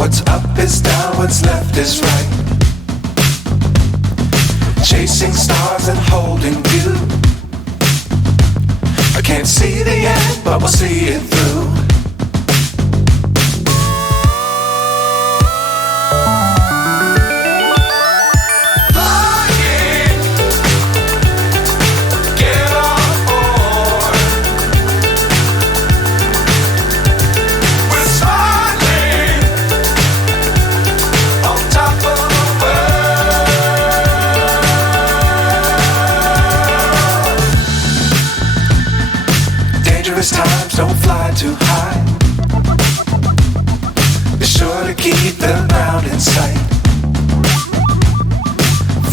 What's up is down, what's left is right. Chasing stars and holding you. I can't see the end, but we'll see it through. Times don't fly too high. Be sure to keep the ground in sight.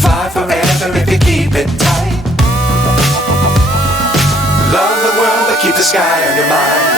Fly forever if you keep it tight. Love the world but keep the sky on your mind.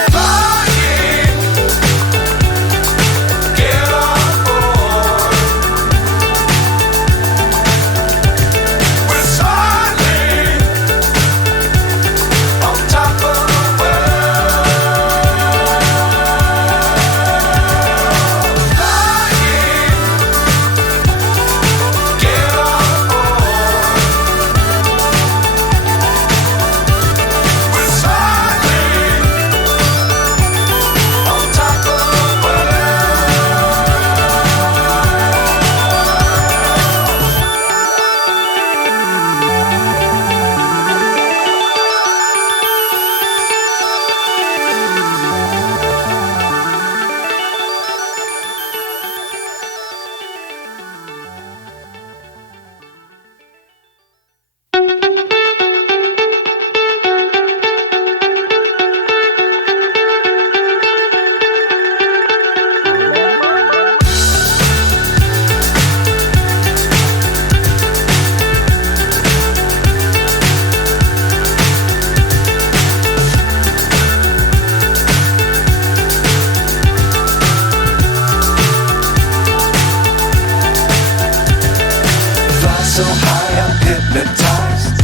So high I'm hypnotized.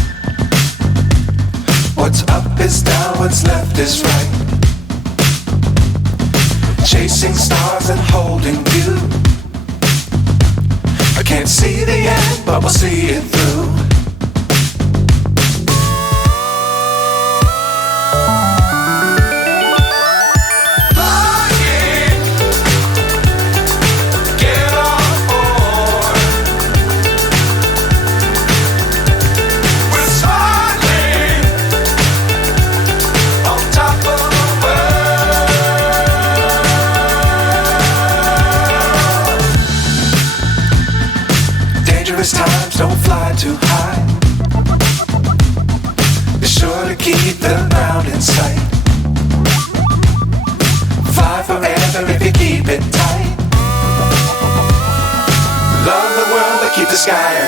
What's up is down, what's left is right. Chasing stars and holding you. I can't see the end, but we'll see it through. Times don't fly too high. Be sure to keep the ground in sight. Fly forever if you keep it tight. Love the world but keep the sky